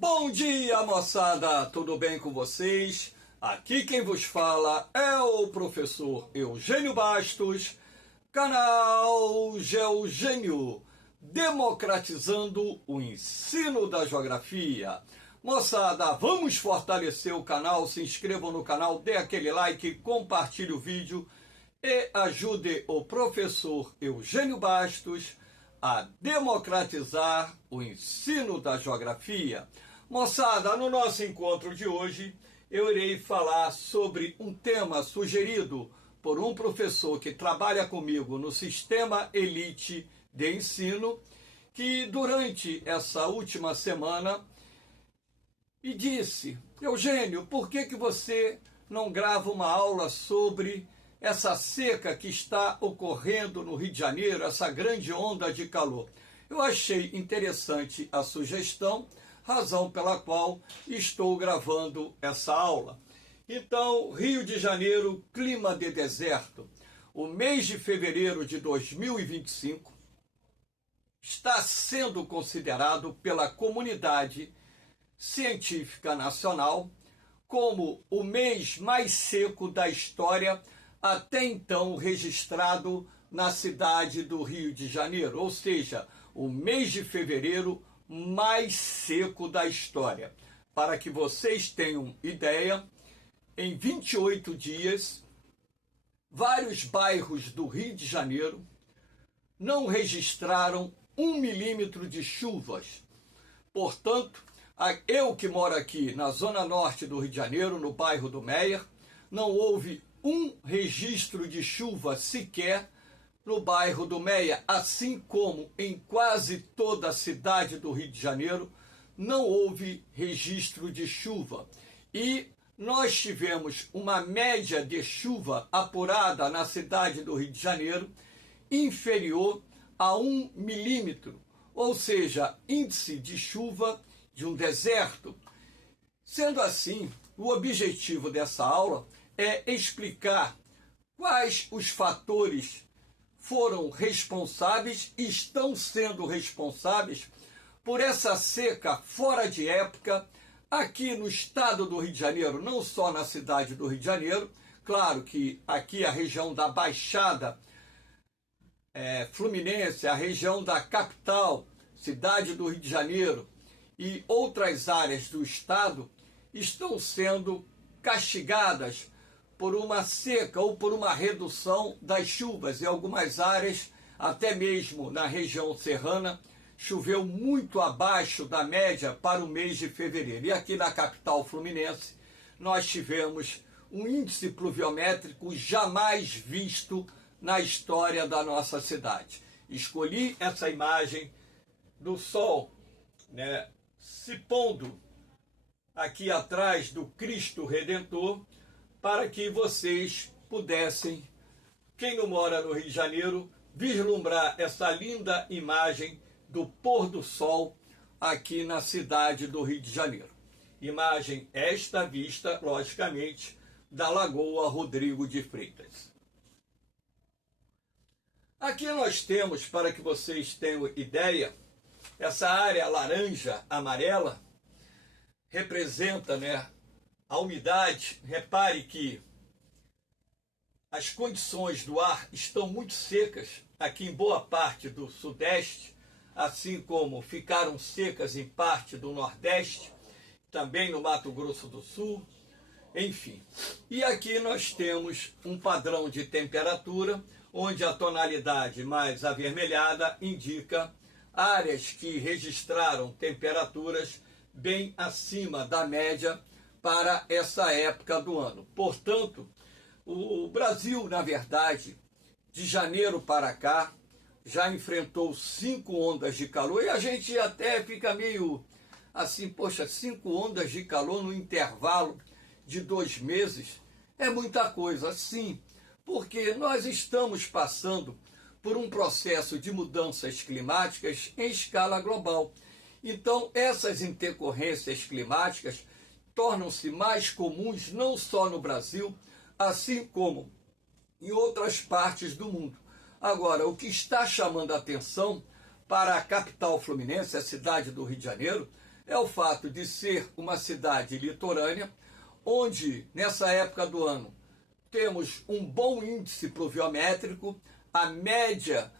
Bom dia, moçada! Tudo bem com vocês? Aqui quem vos fala é o professor Eugênio Bastos, canal Geogênio, democratizando o ensino da geografia. Moçada, vamos fortalecer o canal, se inscrevam no canal, dê aquele like, compartilhe o vídeo e ajude o professor Eugênio Bastos a democratizar o ensino da geografia. Moçada, no nosso encontro de hoje, eu irei falar sobre um tema sugerido por um professor que trabalha comigo no Sistema Elite de Ensino, que durante essa última semana me disse: Eugênio, por que você não grava uma aula sobre essa seca que está ocorrendo no Rio de Janeiro, essa grande onda de calor? Eu achei interessante a sugestão, razão pela qual estou gravando essa aula. Então, Rio de Janeiro, clima de deserto. O mês de fevereiro de 2025 está sendo considerado pela comunidade científica nacional como o mês mais seco da história até então registrado na cidade do Rio de Janeiro, ou seja, o mês de fevereiro mais seco da história. Para que vocês tenham ideia, em 28 dias, vários bairros do Rio de Janeiro não registraram 1 milímetro de chuvas. Portanto, eu que moro aqui na zona norte do Rio de Janeiro, no bairro do Meier, não houve um registro de chuva sequer no bairro do Meier, assim como em quase toda a cidade do Rio de Janeiro não houve registro de chuva. E nós tivemos uma média de chuva apurada na cidade do Rio de Janeiro inferior a 1 milímetro, ou seja, índice de chuva de um deserto. Sendo assim, o objetivo dessa aula é explicar quais os fatores foram responsáveis e estão sendo responsáveis por essa seca fora de época aqui no estado do Rio de Janeiro, não só na cidade do Rio de Janeiro. Claro que aqui a região da Baixada Fluminense, a região da capital, cidade do Rio de Janeiro e outras áreas do estado estão sendo castigadas por uma seca ou por uma redução das chuvas. Em algumas áreas, até mesmo na região serrana, choveu muito abaixo da média para o mês de fevereiro. E aqui na capital fluminense, nós tivemos um índice pluviométrico jamais visto na história da nossa cidade. Escolhi essa imagem do sol, se pondo aqui atrás do Cristo Redentor, para que vocês pudessem, quem não mora no Rio de Janeiro, vislumbrar essa linda imagem do pôr do sol aqui na cidade do Rio de Janeiro. Imagem esta vista, logicamente, da Lagoa Rodrigo de Freitas. Aqui nós temos, para que vocês tenham ideia, essa área laranja, amarela, representa, a umidade. Repare que as condições do ar estão muito secas aqui em boa parte do sudeste, assim como ficaram secas em parte do nordeste, também no Mato Grosso do Sul, enfim. E aqui nós temos um padrão de temperatura, onde a tonalidade mais avermelhada indica áreas que registraram temperaturas bem acima da média para essa época do ano. Portanto, o Brasil, na verdade, de janeiro para cá, já enfrentou 5 ondas de calor, e a gente até fica meio assim, poxa, 5 ondas de calor no intervalo de 2 meses é muita coisa. Sim, porque nós estamos passando por um processo de mudanças climáticas em escala global. Então, essas intercorrências climáticas tornam-se mais comuns não só no Brasil, assim como em outras partes do mundo. Agora, o que está chamando a atenção para a capital fluminense, a cidade do Rio de Janeiro, é o fato de ser uma cidade litorânea, onde nessa época do ano temos um bom índice pluviométrico. A média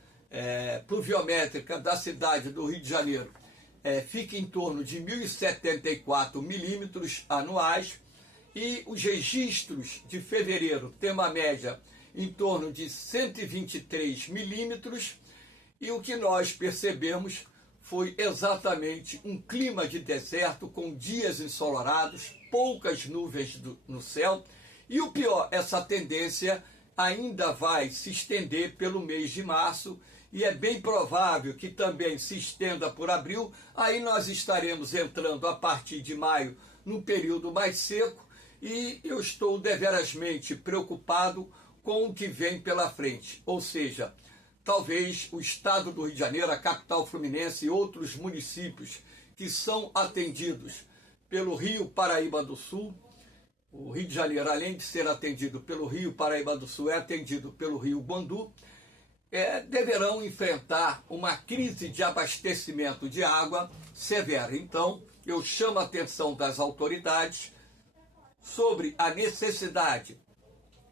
pluviométrica da cidade do Rio de Janeiro fica em torno de 1.074 milímetros anuais, e os registros de fevereiro têm uma média em torno de 123 milímetros, e o que nós percebemos foi exatamente um clima de deserto com dias ensolarados, poucas nuvens no céu, e o pior, essa tendência ainda vai se estender pelo mês de março, e é bem provável que também se estenda por abril. Aí nós estaremos entrando a partir de maio num período mais seco, e eu estou deverasmente preocupado com o que vem pela frente, ou seja, talvez o estado do Rio de Janeiro, a capital fluminense e outros municípios que são atendidos pelo Rio Paraíba do Sul. O Rio de Janeiro, além de ser atendido pelo Rio Paraíba do Sul, é atendido pelo Rio Guandu, deverão enfrentar uma crise de abastecimento de água severa. Então, eu chamo a atenção das autoridades sobre a necessidade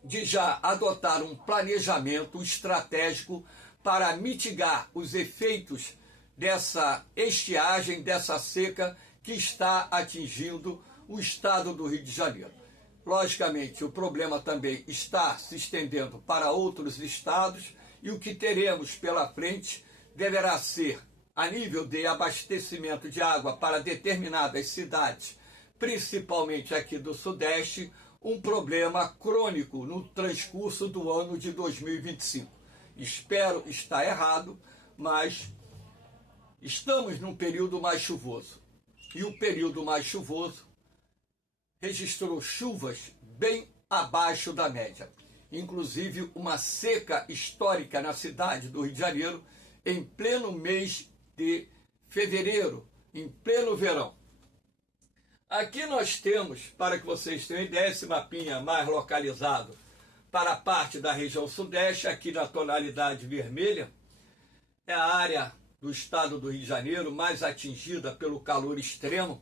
de já adotar um planejamento estratégico para mitigar os efeitos dessa estiagem, dessa seca que está atingindo o estado do Rio de Janeiro. Logicamente, o problema também está se estendendo para outros estados, e o que teremos pela frente deverá ser, a nível de abastecimento de água para determinadas cidades, principalmente aqui do Sudeste, um problema crônico no transcurso do ano de 2025. Espero estar errado, mas estamos num período mais chuvoso. E o período mais chuvoso registrou chuvas bem abaixo da média. Inclusive uma seca histórica na cidade do Rio de Janeiro, em pleno mês de fevereiro, em pleno verão. Aqui nós temos, para que vocês tenham ideia, esse mapinha mais localizado para a parte da região sudeste, aqui na tonalidade vermelha, é a área do estado do Rio de Janeiro mais atingida pelo calor extremo.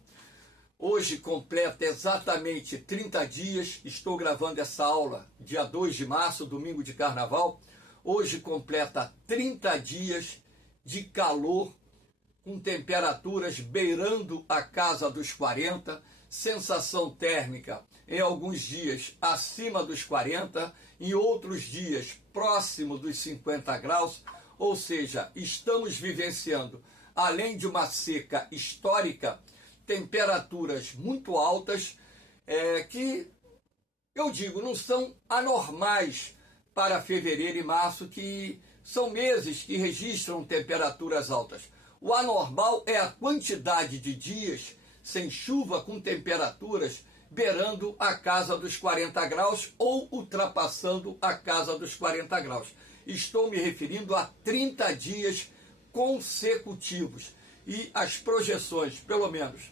Hoje completa exatamente 30 dias, estou gravando essa aula dia 2 de março, domingo de carnaval. Hoje completa 30 dias de calor, com temperaturas beirando a casa dos 40, sensação térmica em alguns dias acima dos 40, em outros dias próximo dos 50 graus, ou seja, estamos vivenciando, além de uma seca histórica, temperaturas muito altas, que, eu digo, não são anormais para fevereiro e março, que são meses que registram temperaturas altas. O anormal é a quantidade de dias sem chuva, com temperaturas beirando a casa dos 40 graus ou ultrapassando a casa dos 40 graus. Estou me referindo a 30 dias consecutivos. E as projeções, pelo menos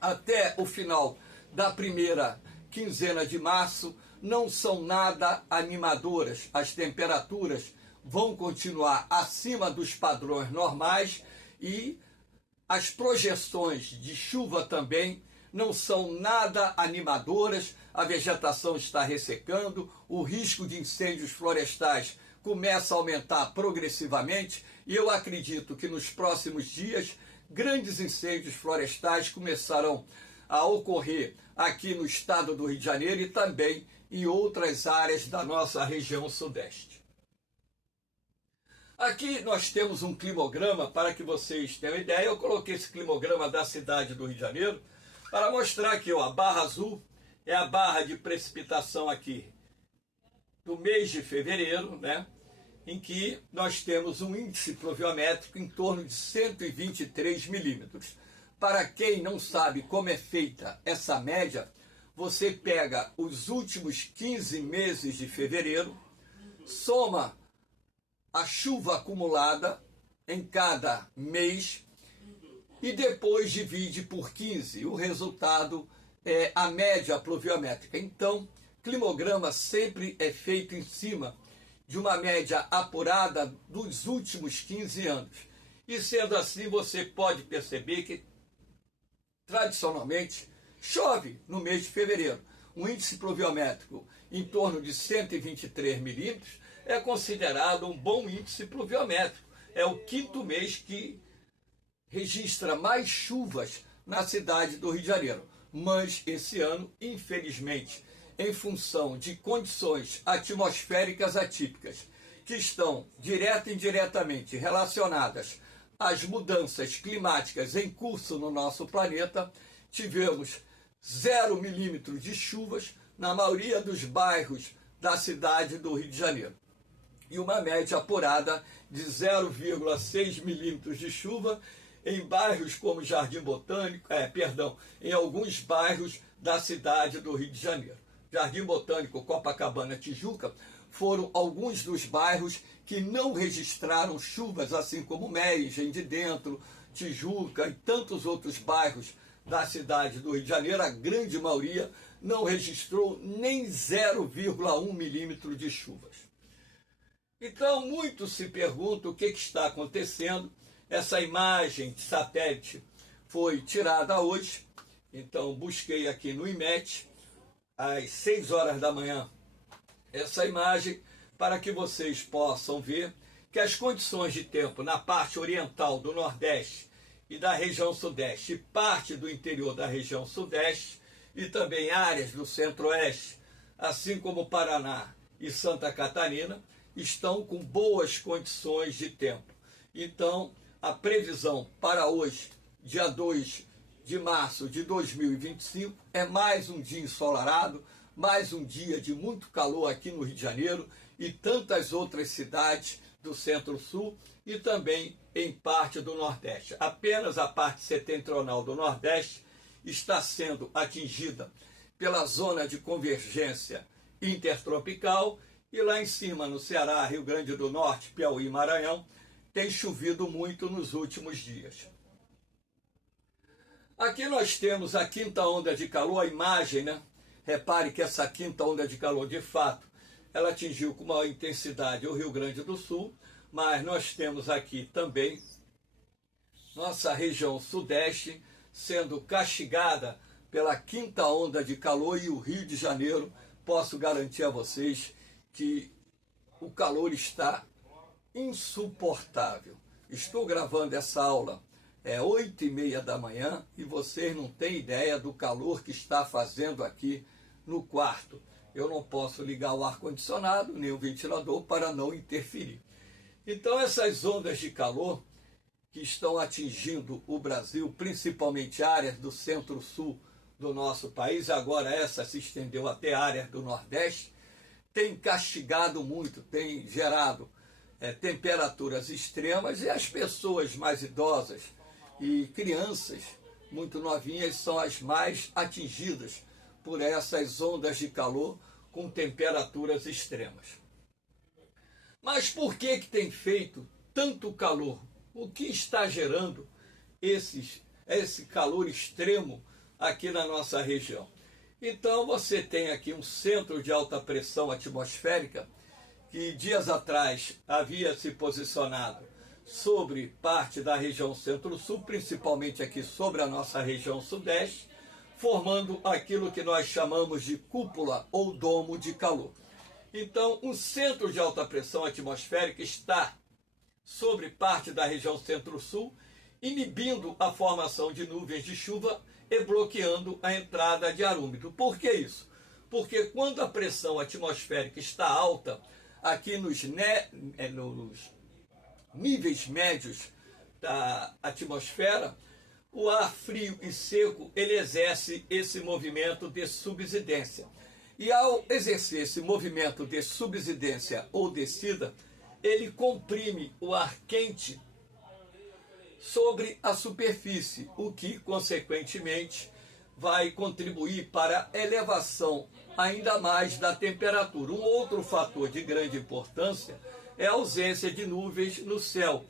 até o final da primeira quinzena de março, não são nada animadoras. As temperaturas vão continuar acima dos padrões normais, e as projeções de chuva também não são nada animadoras. A vegetação está ressecando, o risco de incêndios florestais começa a aumentar progressivamente, e eu acredito que nos próximos dias grandes incêndios florestais começarão a ocorrer aqui no estado do Rio de Janeiro e também em outras áreas da nossa região sudeste. Aqui nós temos um climograma para que vocês tenham ideia. Eu coloquei esse climograma da cidade do Rio de Janeiro para mostrar que a barra azul é a barra de precipitação aqui do mês de fevereiro, né? Em que nós temos um índice pluviométrico em torno de 123 milímetros. Para quem não sabe como é feita essa média, você pega os últimos 15 meses de fevereiro, soma a chuva acumulada em cada mês e depois divide por 15. O resultado é a média pluviométrica. Então, climograma sempre é feito em cima de uma média apurada dos últimos 15 anos. E sendo assim, você pode perceber que Tradicionalmente, chove no mês de fevereiro. Um índice pluviométrico em torno de 123 milímetros é considerado um bom índice pluviométrico. É o quinto mês que registra mais chuvas na cidade do Rio de Janeiro. Mas esse ano, infelizmente, em função de condições atmosféricas atípicas, que estão direta e indiretamente relacionadas às mudanças climáticas em curso no nosso planeta, tivemos 0 milímetros de chuvas na maioria dos bairros da cidade do Rio de Janeiro. E uma média apurada de 0,6 milímetros de chuva em bairros como Jardim Botânico, em alguns bairros da cidade do Rio de Janeiro. Jardim Botânico, Copacabana, Tijuca, foram alguns dos bairros que não registraram chuvas, assim como Meias, de Dentro, Tijuca e tantos outros bairros da cidade do Rio de Janeiro. A grande maioria não registrou nem 0,1 milímetro de chuvas. Então, muitos se perguntam o que está acontecendo. Essa imagem de satélite foi tirada hoje, então busquei aqui no IMET, às 6 horas da manhã, essa imagem, para que vocês possam ver que as condições de tempo na parte oriental do Nordeste e da região Sudeste, e parte do interior da região Sudeste, e também áreas do Centro-Oeste, assim como Paraná e Santa Catarina, estão com boas condições de tempo. Então, a previsão para hoje, dia 2 de março de 2025, é mais um dia ensolarado, mais um dia de muito calor aqui no Rio de Janeiro e tantas outras cidades do Centro-Sul e também em parte do Nordeste. Apenas a parte setentrional do Nordeste está sendo atingida pela zona de convergência intertropical e lá em cima, no Ceará, Rio Grande do Norte, Piauí e Maranhão, tem chovido muito nos últimos dias. Aqui nós temos a quinta onda de calor, a imagem, né? Repare que essa quinta onda de calor, de fato, ela atingiu com maior intensidade o Rio Grande do Sul, mas nós temos aqui também nossa região sudeste sendo castigada pela quinta onda de calor e o Rio de Janeiro, posso garantir a vocês que o calor está insuportável. Estou gravando essa aula, 8h30 da manhã, e vocês não têm ideia do calor que está fazendo aqui no quarto. Eu não posso ligar o ar-condicionado nem o ventilador para não interferir. Então essas ondas de calor que estão atingindo o Brasil, principalmente áreas do centro-sul do nosso país, agora essa se estendeu até áreas do Nordeste, tem castigado muito, tem gerado temperaturas extremas, e as pessoas mais idosas e crianças muito novinhas são as mais atingidas por essas ondas de calor com temperaturas extremas. Mas por que tem feito tanto calor? O que está gerando esse calor extremo aqui na nossa região? Então você tem aqui um centro de alta pressão atmosférica que dias atrás havia se posicionado sobre parte da região centro-sul, principalmente aqui sobre a nossa região sudeste, formando aquilo que nós chamamos de cúpula ou domo de calor. Então, um centro de alta pressão atmosférica está sobre parte da região centro-sul, inibindo a formação de nuvens de chuva e bloqueando a entrada de ar úmido. Por que isso? Porque quando a pressão atmosférica está alta, aqui nos níveis médios da atmosfera, o ar frio e seco, ele exerce esse movimento de subsidência. E ao exercer esse movimento de subsidência ou descida, ele comprime o ar quente sobre a superfície, o que, consequentemente, vai contribuir para a elevação ainda mais da temperatura. Um outro fator de grande importância é a ausência de nuvens no céu,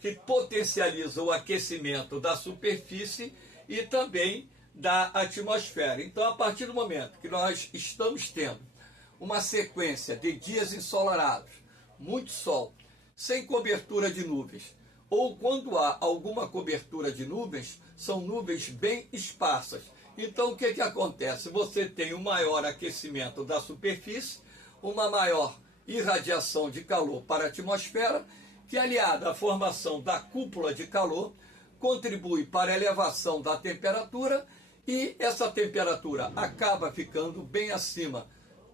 que potencializa o aquecimento da superfície e também da atmosfera. Então, a partir do momento que nós estamos tendo uma sequência de dias ensolarados, muito sol, sem cobertura de nuvens, ou quando há alguma cobertura de nuvens, são nuvens bem esparsas. Então o que acontece? Você tem um maior aquecimento da superfície, uma maior irradiação de calor para a atmosfera, que aliada à formação da cúpula de calor, contribui para a elevação da temperatura, e essa temperatura acaba ficando bem acima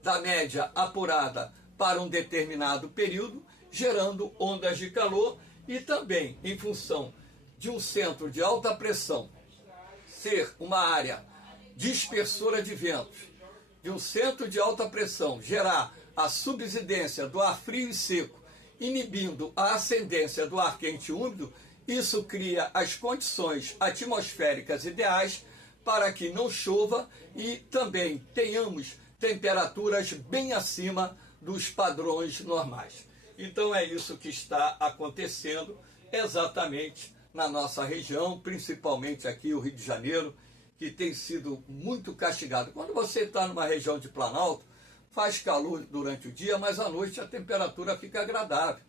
da média apurada para um determinado período, gerando ondas de calor, e também em função de um centro de alta pressão ser uma área dispersora de ventos, de um centro de alta pressão gerar a subsidência do ar frio e seco, inibindo a ascendência do ar quente e úmido, isso cria as condições atmosféricas ideais para que não chova e também tenhamos temperaturas bem acima dos padrões normais. Então é isso que está acontecendo exatamente na nossa região, principalmente aqui o Rio de Janeiro, que tem sido muito castigado. Quando você está numa região de Planalto, faz calor durante o dia, mas à noite a temperatura fica agradável.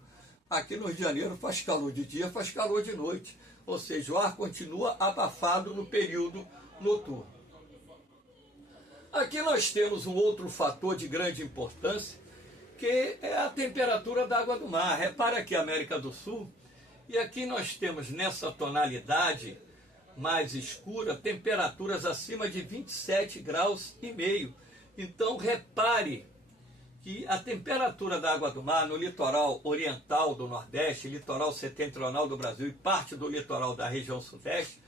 Aqui no Rio de Janeiro faz calor de dia, faz calor de noite. Ou seja, o ar continua abafado no período noturno. Aqui nós temos um outro fator de grande importância, que é a temperatura da água do mar. Repara aqui a América do Sul, e aqui nós temos nessa tonalidade mais escura, temperaturas acima de 27 graus e meio. Então repare que a temperatura da água do mar no litoral oriental do Nordeste, litoral setentrional do Brasil e parte do litoral da região Sudeste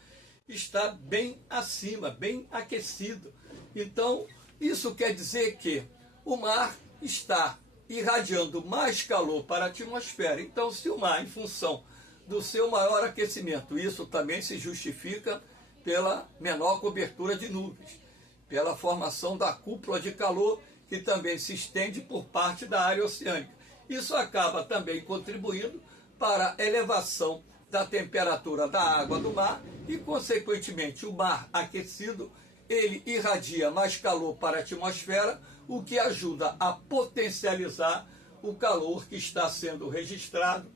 está bem acima, bem aquecido. Então, isso quer dizer que o mar está irradiando mais calor para a atmosfera. Então, se o mar, em função do seu maior aquecimento, isso também se justifica pela menor cobertura de nuvens, pela formação da cúpula de calor, que também se estende por parte da área oceânica. Isso acaba também contribuindo para a elevação da temperatura da água do mar e, consequentemente, o mar aquecido, ele irradia mais calor para a atmosfera, o que ajuda a potencializar o calor que está sendo registrado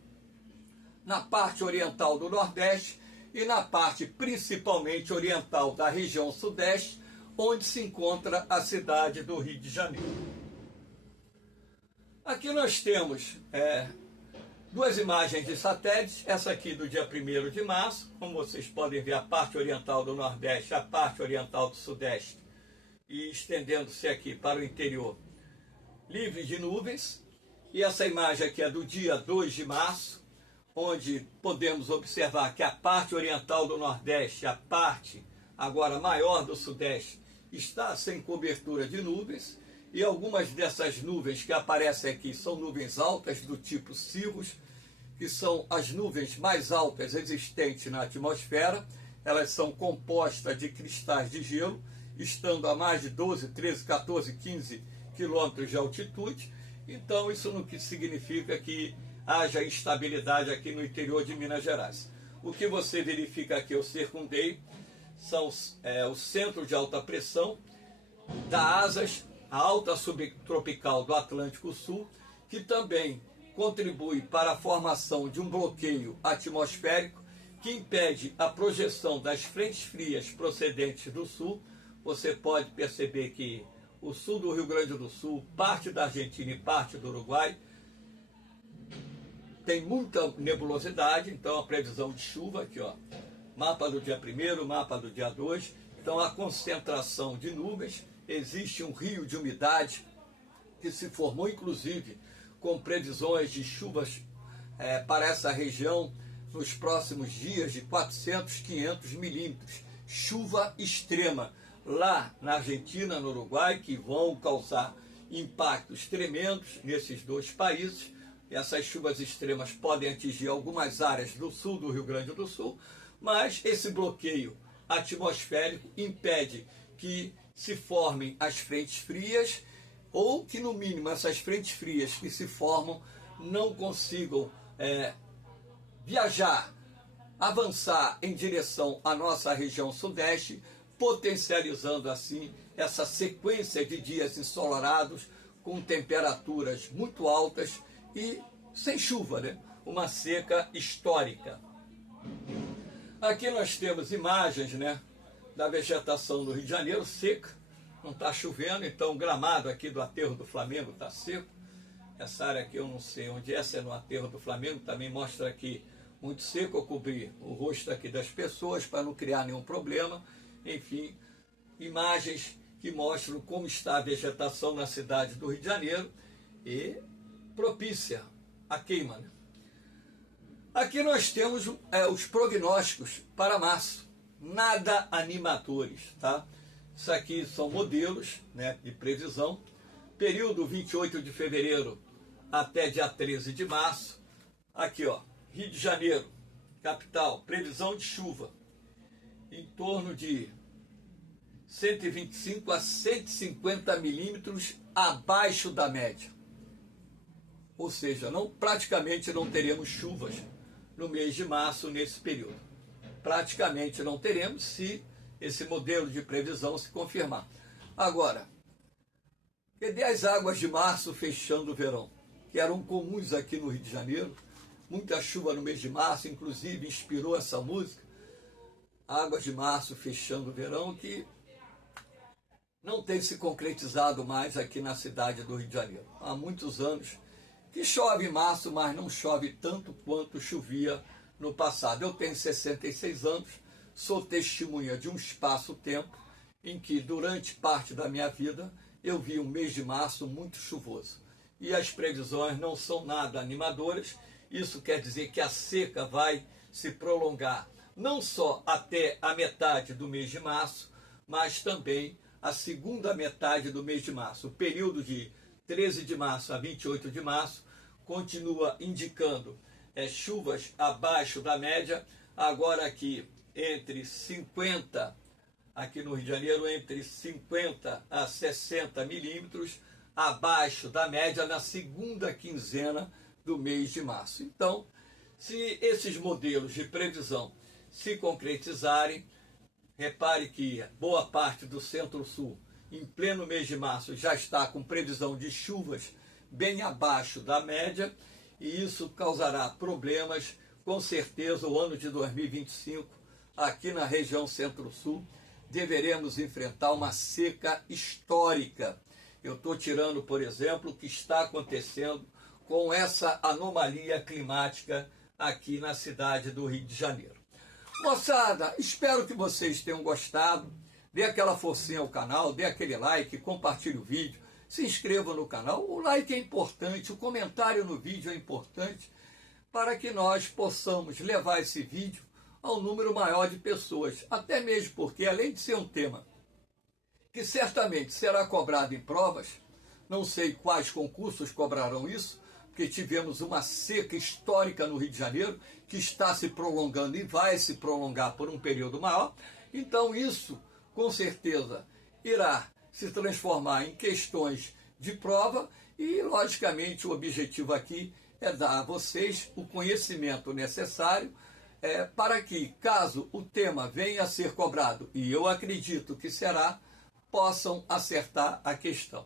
na parte oriental do Nordeste e na parte principalmente oriental da região Sudeste, onde se encontra a cidade do Rio de Janeiro. Aqui nós temos duas imagens de satélites, essa aqui do dia 1º de março, como vocês podem ver a parte oriental do Nordeste, a parte oriental do Sudeste, e estendendo-se aqui para o interior, livre de nuvens. E essa imagem aqui é do dia 2 de março, onde podemos observar que a parte oriental do Nordeste, a parte agora maior do Sudeste, está sem cobertura de nuvens, e algumas dessas nuvens que aparecem aqui são nuvens altas do tipo cirrus, que são as nuvens mais altas existentes na atmosfera. Elas são compostas de cristais de gelo, estando a mais de 12, 13, 14, 15 quilômetros de altitude. Então isso não significa que haja instabilidade aqui no interior de Minas Gerais. O que você verifica aqui, eu circundei, são o centro de alta pressão da ASAS, a alta subtropical do Atlântico Sul, que também contribui para a formação de um bloqueio atmosférico que impede a projeção das frentes frias procedentes do sul. Você pode perceber que o sul do Rio Grande do Sul, parte da Argentina e parte do Uruguai, tem muita nebulosidade, então a previsão de chuva aqui, ó, mapa do dia 1º, mapa do dia 2, então a concentração de nuvens, existe um rio de umidade que se formou inclusive com previsões de chuvas para essa região nos próximos dias de 400, 500 milímetros, chuva extrema lá na Argentina, no Uruguai, que vão causar impactos tremendos nesses dois países. Essas chuvas extremas podem atingir algumas áreas do sul do Rio Grande do Sul, mas esse bloqueio atmosférico impede que se formem as frentes frias, ou que no mínimo essas frentes frias que se formam não consigam viajar, avançar em direção à nossa região sudeste, potencializando assim essa sequência de dias ensolarados com temperaturas muito altas e sem chuva, né? Uma seca histórica. Aqui nós temos imagens, né, da vegetação do Rio de Janeiro, seca, não está chovendo, então o gramado aqui do Aterro do Flamengo está seco. Essa área aqui eu não sei onde é, se é no Aterro do Flamengo, também mostra aqui muito seco. Eu cobri o rosto aqui das pessoas para não criar nenhum problema. Enfim, imagens que mostram como está a vegetação na cidade do Rio de Janeiro e propícia à queima, né? Aqui nós temos os prognósticos para março, nada animadores, tá? Isso aqui são modelos, né, de previsão, período 28 de fevereiro até dia 13 de março. Aqui, ó, Rio de Janeiro, capital, previsão de chuva em torno de 125 a 150 milímetros abaixo da média. Ou seja, praticamente não teremos chuvas no mês de março nesse período. Praticamente não teremos se esse modelo de previsão se confirmar. Agora, cadê as águas de março fechando o verão? Que eram comuns aqui no Rio de Janeiro. Muita chuva no mês de março, inclusive inspirou essa música. Águas de março fechando o verão, que não tem se concretizado mais aqui na cidade do Rio de Janeiro. Há muitos anos que chove em março, mas não chove tanto quanto chovia no passado. Eu tenho 66 anos, sou testemunha de um espaço-tempo em que, durante parte da minha vida, eu vi um mês de março muito chuvoso. E as previsões não são nada animadoras. Isso quer dizer que a seca vai se prolongar não só até a metade do mês de março, mas também a segunda metade do mês de março. O período de 13 de março a 28 de março continua indicando chuvas abaixo da média. Agora aqui entre 50, aqui no Rio de Janeiro, entre 50 a 60 milímetros abaixo da média na segunda quinzena do mês de março. Então, se esses modelos de previsão se concretizarem, repare que boa parte do Centro-Sul, em pleno mês de março, já está com previsão de chuvas bem abaixo da média, e isso causará problemas, com certeza. O ano de 2025, aqui na região Centro-Sul, deveremos enfrentar uma seca histórica. Eu estou tirando, por exemplo, o que está acontecendo com essa anomalia climática aqui na cidade do Rio de Janeiro. Moçada, espero que vocês tenham gostado. Dê aquela forcinha ao canal, dê aquele like, compartilhe o vídeo, se inscreva no canal. O like é importante, o comentário no vídeo é importante para que nós possamos levar esse vídeo ao número maior de pessoas. Até mesmo porque, além de ser um tema que certamente será cobrado em provas, não sei quais concursos cobrarão isso, porque tivemos uma seca histórica no Rio de Janeiro, que está se prolongando e vai se prolongar por um período maior. Então isso, com certeza, irá se transformar em questões de prova e, logicamente, o objetivo aqui é dar a vocês o conhecimento necessário para que, caso o tema venha a ser cobrado, e eu acredito que será, possam acertar a questão.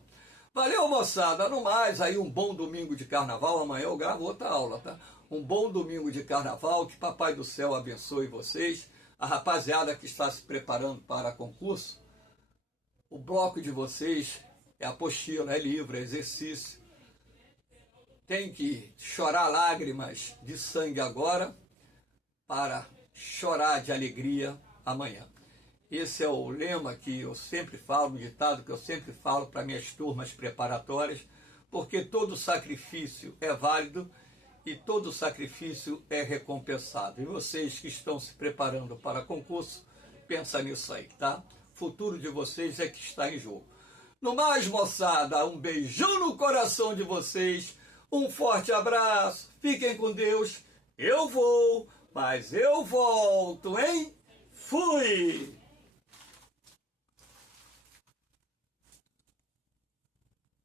Valeu, moçada. No mais, aí um bom domingo de carnaval. Amanhã eu gravo outra aula, tá? Um bom domingo de carnaval. Que Papai do Céu abençoe vocês. A rapaziada que está se preparando para concurso, o bloco de vocês é apostila, é livro, é exercício. Tem que chorar lágrimas de sangue agora para chorar de alegria amanhã. Esse é o lema que eu sempre falo, um ditado que eu sempre falo para minhas turmas preparatórias, porque todo sacrifício é válido e todo sacrifício é recompensado. E vocês que estão se preparando para concurso, pensa nisso aí, tá? O futuro de vocês é que está em jogo. No mais, moçada, um beijão no coração de vocês, um forte abraço, fiquem com Deus. Eu vou, mas eu volto, hein? Fui!